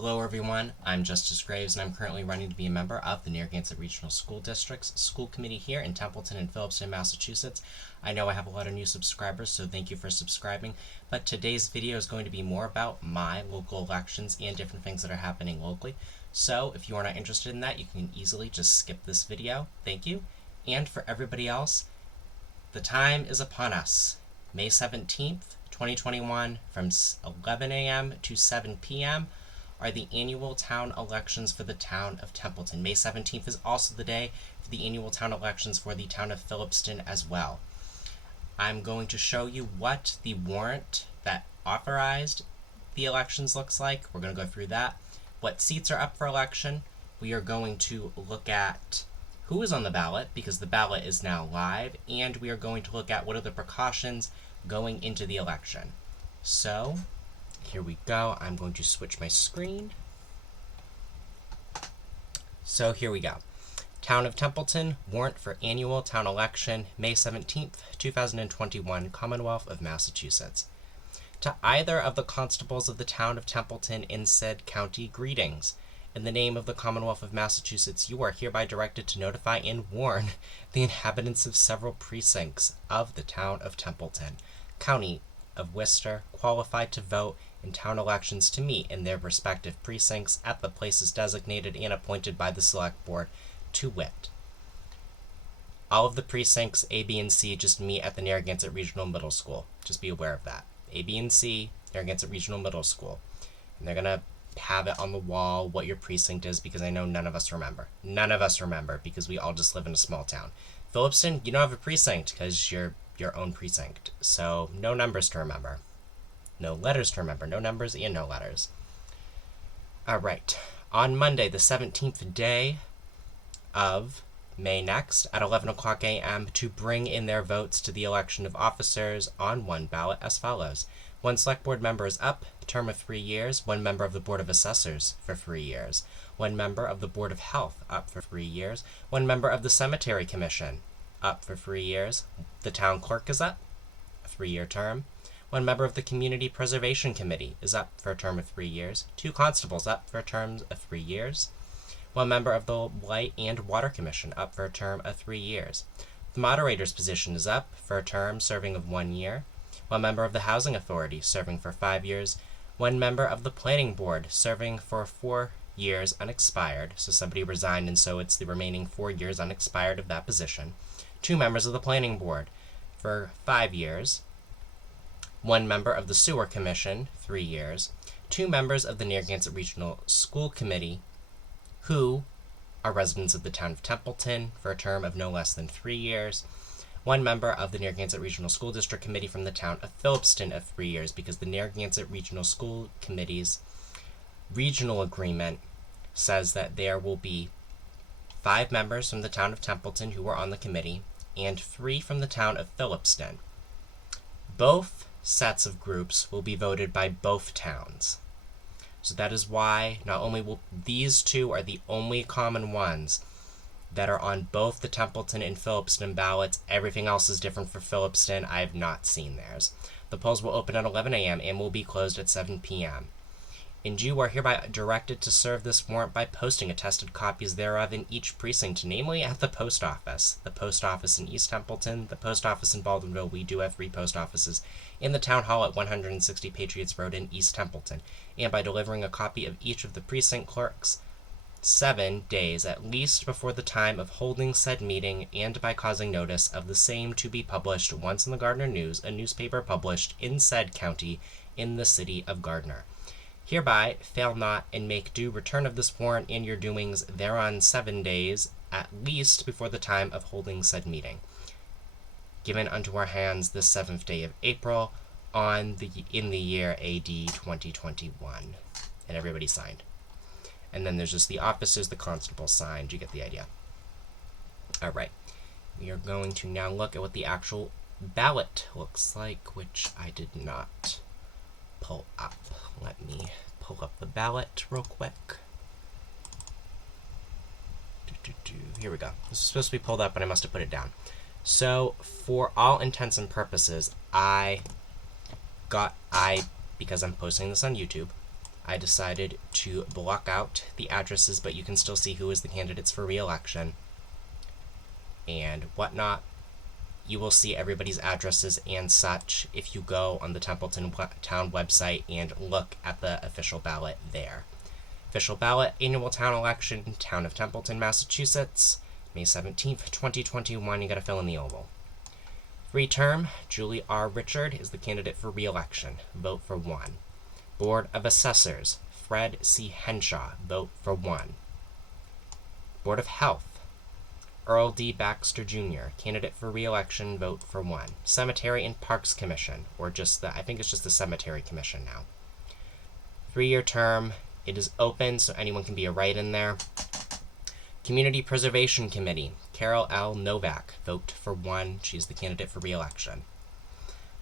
Hello everyone, I'm Justice Graves and I'm currently running to be a member of the Narragansett Regional School District's school committee here in Templeton and Phillipston, Massachusetts. I know I have a lot of new subscribers, so thank you for subscribing, but today's video is going to be more about my local elections and different things that are happening locally. So if you are not interested in that, you can easily just skip this video. Thank you. And for everybody else, the time is upon us. May 17th, 2021 from 11 a.m. to 7 p.m. are the annual town elections for the town of Templeton. May 17th is also the day for the annual town elections for the town of Phillipston as well. I'm going to show you what the warrant that authorized the elections looks like. We're going to go through that. What seats are up for election. We are going to look at who is on the ballot because the ballot is now live, and we are going to look at what are the precautions going into the election. So here we go. I'm going to switch my screen. So here we go. Town of Templeton, warrant for annual town election, May 17th, 2021, Commonwealth of Massachusetts. To either of the constables of the town of Templeton in said county, greetings. In the name of the Commonwealth of Massachusetts, you are hereby directed to notify and warn the inhabitants of several precincts of the town of Templeton, County of Worcester, qualified to vote in town elections to meet in their respective precincts at the places designated and appointed by the Select Board, to wit. All of the precincts A, B, and C just meet at the Narragansett Regional Middle School. Just be aware of that. A, B, and C, Narragansett Regional Middle School. And they're going to have it on the wall what your precinct is because I know none of us remember. None of us remember because we all just live in a small town. Phillipston, you don't have a precinct because you're your own precinct. So no numbers to remember. No letters to remember. No numbers and no letters. All right. On Monday, the 17th day of May next, at 11 o'clock a.m., to bring in their votes to the election of officers on one ballot as follows. One Select Board member is up, term of 3 years. One member of the Board of Assessors for 3 years. One member of the Board of Health up for 3 years. One member of the Cemetery Commission up for 3 years. The Town Clerk is up, a 3-year term. One member of the Community Preservation Committee is up for a term of 3 years. 2 constables up for terms of 3 years. One member of the Light and Water Commission up for a term of 3 years. The moderator's position is up for a term serving of 1 year. One member of the Housing Authority serving for 5 years. One member of the Planning Board serving for 4 years unexpired. So somebody resigned and so it's the remaining 4 years unexpired of that position. 2 members of the Planning Board for 5 years. 1 member of the Sewer Commission, 3 years. 2 members of the Narragansett Regional School Committee who are residents of the town of Templeton for a term of no less than 3 years. 1 member of the Narragansett Regional School District Committee from the town of Phillipston of 3 years because the Narragansett Regional School Committee's regional agreement says that there will be 5 members from the town of Templeton who are on the committee and 3 from the town of Phillipston. Both sets of groups will be voted by both towns. So that is why not only will these 2 are the only common ones that are on both the Templeton and Phillipston ballots. Everything else is different for Phillipston. I have not seen theirs. The polls will open at 11 a.m. and will be closed at 7 p.m. And you are hereby directed to serve this warrant by posting attested copies thereof in each precinct, namely at the post office. The post office in East Templeton, the post office in Baldwinville, we do have 3 post offices, in the town hall at 160 Patriots Road in East Templeton, and by delivering a copy of each of the precinct clerks 7 days at least before the time of holding said meeting, and by causing notice of the same to be published once in the Gardner News, a newspaper published in said county in the city of Gardner. Hereby fail not and make due return of this warrant and your doings thereon 7 days at least before the time of holding said meeting. Given unto our hands this 7th day of April in the year AD 2021. And everybody signed. And then there's just the officers, the constables signed. You get the idea. All right. We are going to now look at what the actual ballot looks like, which I did not pull up. Let me pull up the ballot real quick. Here we go. This is supposed to be pulled up, but I must have put it down. So, for all intents and purposes, because I'm posting this on YouTube, I decided to block out the addresses, but you can still see who is the candidates for re-election and whatnot. You will see everybody's addresses and such if you go on the Templeton Town website and look at the official ballot there. Official ballot, annual town election, Town of Templeton, Massachusetts, May 17th, 2021. You gotta fill in the oval. Free term, Julie R. Richard is the candidate for re-election. Vote for 1. Board of Assessors, Fred C. Henshaw. Vote for 1. Board of Health, Earl D. Baxter Jr., candidate for re-election. Vote for 1. Cemetery and Parks Commission, or just I think it's just the Cemetery Commission now. 3-year term. It is open, so anyone can be a write-in there. Community Preservation Committee, Carol L. Novak. Vote for 1. She's the candidate for re-election.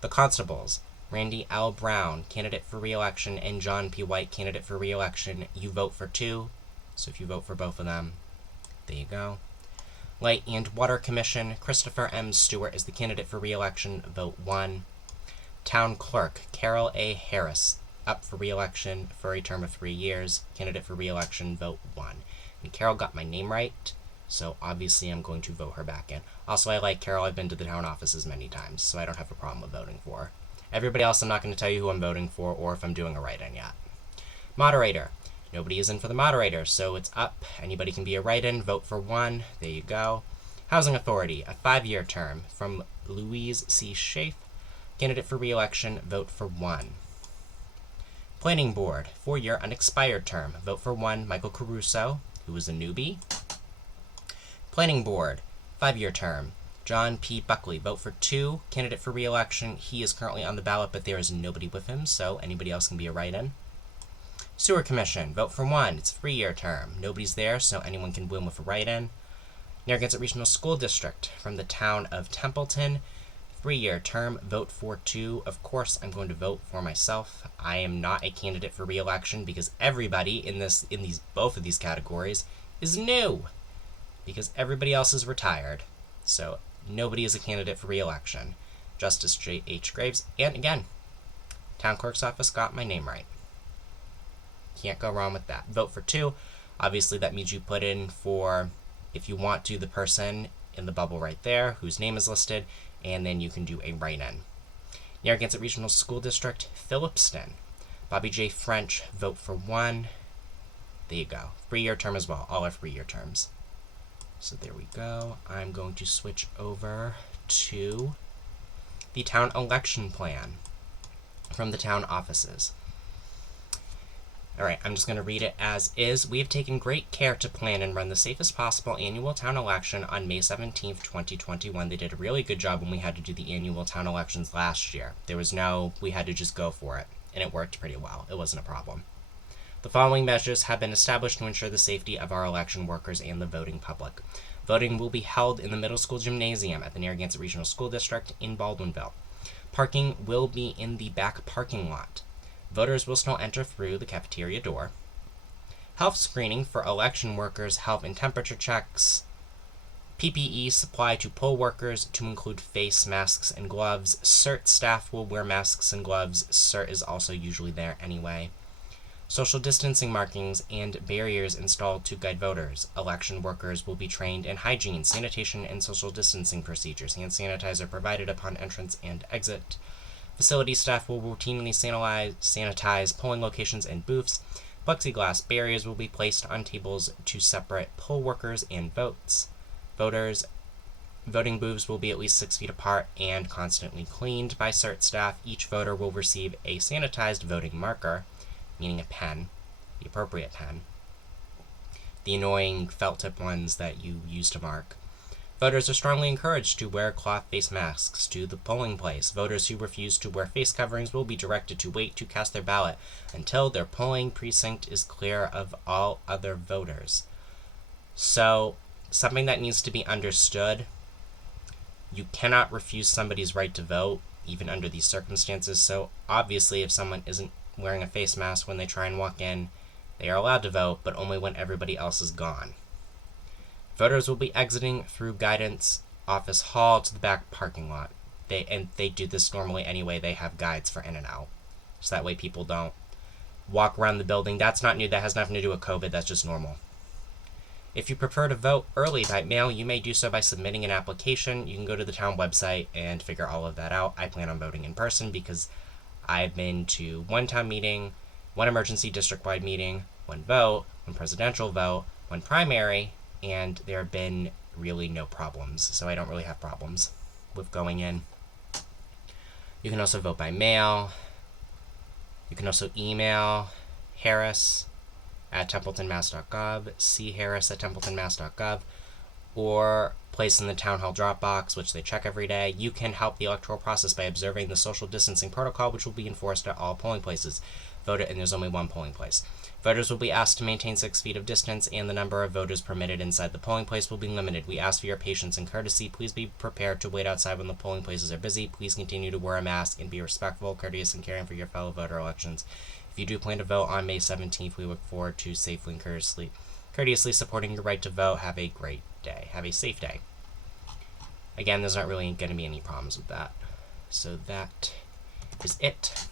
The Constables, Randy L. Brown, candidate for re-election, and John P. White, candidate for re-election. You vote for 2, so if you vote for both of them, there you go. Light and Water Commission, Christopher M. Stewart is the candidate for re-election. Vote 1. Town Clerk, Carol A. Harris, up for re-election for a term of 3 years. Candidate for re-election. Vote 1. And Carol got my name right, so obviously I'm going to vote her back in. Also, I like Carol. I've been to the town offices many times, so I don't have a problem with voting for her. Everybody else, I'm not going to tell you who I'm voting for or if I'm doing a write-in yet. Moderator. Nobody is in for the moderator, so it's up. Anybody can be a write-in. Vote for 1. There you go. Housing Authority, a 5-year term from Louise C. Schaaf. Candidate for re-election. Vote for 1. Planning Board, 4-year unexpired term. Vote for 1. Michael Caruso, who is a newbie. Planning Board, 5-year term. John P. Buckley. Vote for 2. Candidate for re-election. He is currently on the ballot, but there is nobody with him, so anybody else can be a write-in. Sewer Commission. Vote for 1. It's a 3-year term. Nobody's there, so anyone can win with a write-in. Narragansett Regional School District from the Town of Templeton. 3-year term. Vote for 2. Of course, I'm going to vote for myself. I am not a candidate for re-election because everybody in both of these categories is new, because everybody else is retired. So nobody is a candidate for re-election. Justice J.H. Graves, and again, Town Clerk's Office got my name right. Can't go wrong with that. Vote for 2. Obviously, that means you put in for, if you want to, the person in the bubble right there whose name is listed, and then you can do a write-in. Narragansett Regional School District, Phillipston. Bobby J. French. Vote for 1. There you go. 3-year term as well. All are 3-year terms. So there we go. I'm going to switch over to the town election plan from the town offices. Alright, I'm just going to read it as is. We have taken great care to plan and run the safest possible annual town election on May 17th, 2021. They did a really good job when we had to do the annual town elections last year. We had to just go for it, and it worked pretty well. It wasn't a problem. The following measures have been established to ensure the safety of our election workers and the voting public. Voting will be held in the middle school gymnasium at the Narragansett Regional School District in Baldwinville. Parking will be in the back parking lot. Voters will still enter through the cafeteria door. Health screening for election workers, health and temperature checks. PPE supply to poll workers to include face masks and gloves. CERT staff will wear masks and gloves. CERT is also usually there anyway. Social distancing markings and barriers installed to guide voters. Election workers will be trained in hygiene, sanitation, and social distancing procedures. Hand sanitizer provided upon entrance and exit. Facility staff will routinely sanitize polling locations and booths. Plexiglass barriers will be placed on tables to separate poll workers and votes. Voting booths will be at least 6 feet apart and constantly cleaned by CERT staff. Each voter will receive a sanitized voting marker, meaning a pen, the appropriate pen. The annoying felt tip ones that you use to mark. Voters are strongly encouraged to wear cloth face masks to the polling place. Voters who refuse to wear face coverings will be directed to wait to cast their ballot until their polling precinct is clear of all other voters. So, something that needs to be understood, you cannot refuse somebody's right to vote, even under these circumstances. So, obviously, if someone isn't wearing a face mask when they try and walk in, they are allowed to vote, but only when everybody else is gone. Voters will be exiting through Guidance Office Hall to the back parking lot. They do this normally anyway. They have guides for in and out, so that way people don't walk around the building. That's not new. That has nothing to do with COVID. That's just normal. If you prefer to vote early by mail, you may do so by submitting an application. You can go to the town website and figure all of that out. I plan on voting in person because I've been to one town meeting, one emergency district-wide meeting, one vote, one presidential vote, one primary, and there have been really no problems. So I don't really have problems with going in. You can also vote by mail. You can also email harris@templetonmass.gov, charris@templetonmass.gov, or place in the town hall drop box, which they check every day. You can help the electoral process by observing the social distancing protocol, which will be enforced at all polling places. Vote it, and there's only one polling place. Voters will be asked to maintain 6 feet of distance, and the number of voters permitted inside the polling place will be limited. We ask for your patience and courtesy. Please be prepared to wait outside when the polling places are busy. Please continue to wear a mask and be respectful, courteous, and caring for your fellow voter elections. If you do plan to vote on May 17th, we look forward to safely and courteously supporting your right to vote. Have a great day. Have a safe day. Again, there's not really going to be any problems with that. So that is it.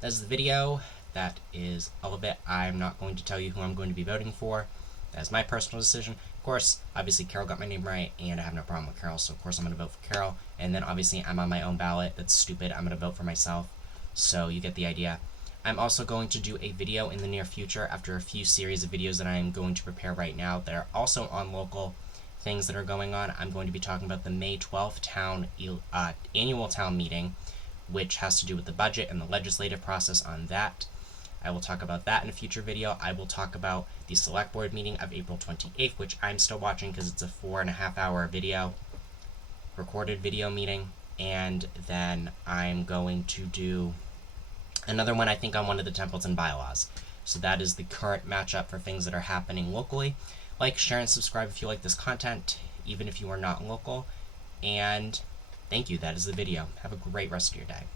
That's the video. That is all of it. I'm not going to tell you who I'm going to be voting for. That's my personal decision. Of course, obviously Carol got my name right, and I have no problem with Carol, so of course I'm going to vote for Carol. And then obviously I'm on my own ballot. That's stupid. I'm going to vote for myself. So you get the idea. I'm also going to do a video in the near future after a few series of videos that I am going to prepare right now that are also on local things that are going on. I'm going to be talking about the May 12th annual town meeting, which has to do with the budget and the legislative process on that. I will talk about that in a future video. I will talk about the select board meeting of April 28th, which I'm still watching because it's a 4.5-hour video, recorded video meeting. And then I'm going to do another one, I think, on one of the Templeton bylaws. So that is the current matchup for things that are happening locally. Like, share, and subscribe if you like this content, even if you are not local. And thank you. That is the video. Have a great rest of your day.